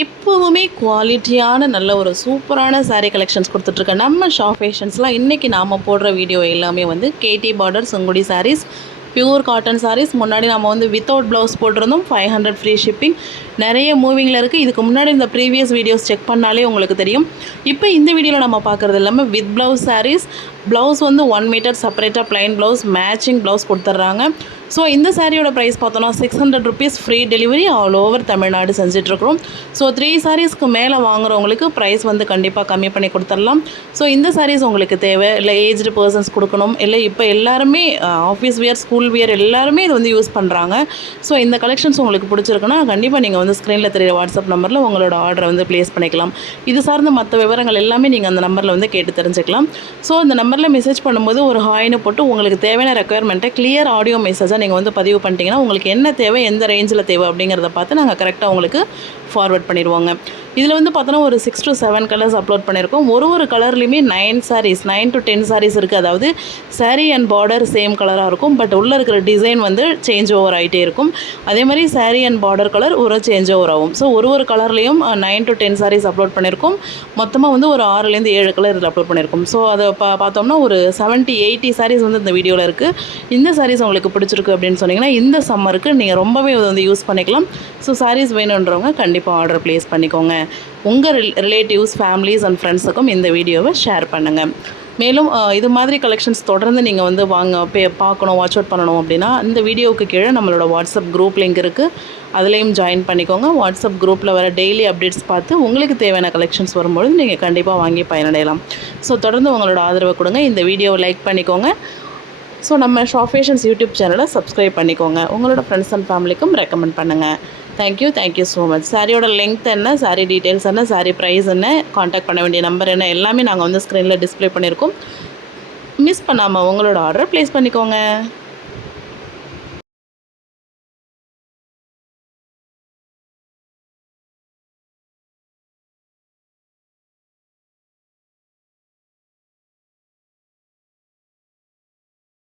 எப்போவுமே குவாலிட்டியான நல்ல ஒரு சூப்பரான சாரீ கலெக்ஷன்ஸ் கொடுத்துட்ருக்க நம்ம ஷாப் ஃபேஷன்ஸ்லாம் இன்றைக்கி நாம் போடுற வீடியோ எல்லாமே வந்து KD border Sungudi saris, pure cotton saris. முன்னாடி நம்ம வந்து வித்தவுட் ப்ளவுஸ் போட்டிருந்தோம், 500 ஃப்ரீ ஷிப்பிங். நிறைய மூவிங்கில் இருக்குது. இதுக்கு முன்னாடி இந்த ப்ரீவியஸ் வீடியோஸ் செக் பண்ணாலே உங்களுக்கு தெரியும். இப்போ இந்த வீடியோவில் நம்ம பார்க்குறது எல்லாமே வித் ப்ளவுஸ் சாரீஸ். ப்ளவுஸ் வந்து 1 மீட்டர் செப்பரேட்டாக ப்ளைன் ப்ளவுஸ், மேட்சிங் ப்ளவுஸ் கொடுத்துட்றாங்க. ஸோ இந்த சாரியோட ப்ரைஸ் பார்த்தோன்னா 600 rupees, free delivery all over Tamil Nadu செஞ்சிட்ருக்கிறோம். ஸோ 3 சாரீஸ்க்கு மேலே வாங்குறவங்களுக்கு ப்ரைஸ் வந்து கண்டிப்பாக கம்மி பண்ணி கொடுத்துடலாம். ஸோ இந்த சாரீஸ் உங்களுக்கு தேவை இல்லை, ஏஜ்டு பர்சன்ஸ் கொடுக்கணும் இல்லை, இப்போ எல்லாருமே ஆஃபீஸ் வியர், ஸ்கூல் வியர் எல்லாருமே இது வந்து யூஸ் பண்ணுறாங்க. ஸோ இந்த கலெக்ஷன்ஸ் உங்களுக்கு பிடிச்சிருக்குன்னா கண்டிப்பாக நீங்கள் வந்து ஸ்க்ரீனில் தெரியுற வாட்ஸ்அப் நம்பரில் உங்களோட ஆர்டரை வந்து ப்ளேஸ் பண்ணிக்கலாம். இது சார்ந்த மற்ற விவரங்கள் எல்லாமே நீங்கள் அந்த நம்பரில் வந்து கேட்டு தெரிஞ்சுக்கலாம். ஸோ இந்த நம்பரில் மெசேஜ் பண்ணும்போது ஒரு ஹாய்னு போட்டு உங்களுக்கு தேவையான ரெக்குயர்மெண்ட்டை கிளியர் ஆடியோ மெசேஜாக நீங்கள் வந்து பதிவு பண்ணிட்டீங்கன்னா உங்களுக்கு என்ன தேவை, எந்த ரேஞ்சில் தேவை அப்படிங்கிறத பார்த்து நாங்கள் கரெக்டாக உங்களுக்கு ஃபார்வர்ட் பண்ணிடுவோங்க. இதில் வந்து பார்த்தோன்னா ஒரு 6 to 7 கலர்ஸ் அப்லோட் பண்ணியிருக்கோம். ஒரு கலர்லேயுமே 9 to 10 சாரீஸ் இருக்குது. அதாவது சாரீ அண்ட் பார்டர் சேம் கலராக இருக்கும், பட் உள்ளே இருக்கிற டிசைன் வந்து சேஞ்ச் ஓவர் ஆகிட்டே இருக்கும். அதே மாதிரி சாரீ அண்ட் பார்டர் கலர் ஒரு சேஞ்ச் ஓவர் ஆகும். ஸோ ஒரு கலர்லேயும் 9 to 10 சாரீஸ் அப்லோட் பண்ணியிருக்கோம். மொத்தமாக வந்து ஒரு 6லேருந்து 7 கலர் இதில் அப்லோட் பண்ணியிருக்கோம். ஸோ அதை பார்த்தோம்னா ஒரு 70-80 சாரீஸ் வந்து இந்த வீடியோவில் இருக்குது. இந்த சாரீஸ் உங்களுக்கு பிடிச்சிருக்கு அப்படின்னு சொன்னீங்கன்னா இந்த சம்மருக்கு நீங்கள் ரொம்பவே வந்து யூஸ் பண்ணிக்கலாம். ஸோ சாரீஸ் வேணுன்றவங்க கண்டிப்பாக ஆர்டர் ப்ளேஸ் பண்ணிக்கோங்க. உங்கள் ரிலேட்டிவ்ஸ், ஃபேமிலிஸ் அண்ட் ஃப்ரெண்ட்ஸுக்கும் இந்த வீடியோவை ஷேர் பண்ணுங்கள். மேலும் இது மாதிரி கலெக்ஷன்ஸ் தொடர்ந்து நீங்கள் வந்து பார்க்கணும், வாட்ச் அவுட் பண்ணணும் அப்படின்னா இந்த வீடியோவுக்கு கீழே நம்மளோட வாட்ஸ்அப் குரூப் லிங்க் இருக்குது. அதுலேயும் ஜாயின் பண்ணிக்கோங்க. வாட்ஸ்அப் குரூப்பில் வர டெய்லி அப்டேட்ஸ் பார்த்து உங்களுக்கு தேவையான கலெக்ஷன்ஸ் வரும்பொழுது நீங்கள் கண்டிப்பாக வாங்கி பயனடையலாம். ஸோ தொடர்ந்து உங்களோட ஆதரவை கொடுங்க. இந்த வீடியோவை லைக் பண்ணிக்கோங்க. ஸோ நம்ம ஷாப் ஃபேஷன்ஸ் யூடியூப் சேனலை சப்ஸ்கிரைப் பண்ணிக்கோங்க. உங்களோட ஃப்ரெண்ட்ஸ் அண்ட் ஃபேமிலிக்கும் ரெக்கமெண்ட் பண்ணுங்கள். Thank you so much. சாரியோட லெங்த் என்ன, சாரி டீட்டெயில்ஸ் என்ன, சாரி ப்ரைஸ் என்ன, காண்டாக்ட் பண்ண வேண்டிய நம்பர் என்ன, எல்லாமே நாங்கள் வந்து ஸ்க்ரீனில் டிஸ்ப்ளே பண்ணியிருக்கோம். மிஸ் பண்ணாமல் உங்களோட ஆர்டரை ப்ளேஸ் பண்ணிக்கோங்க.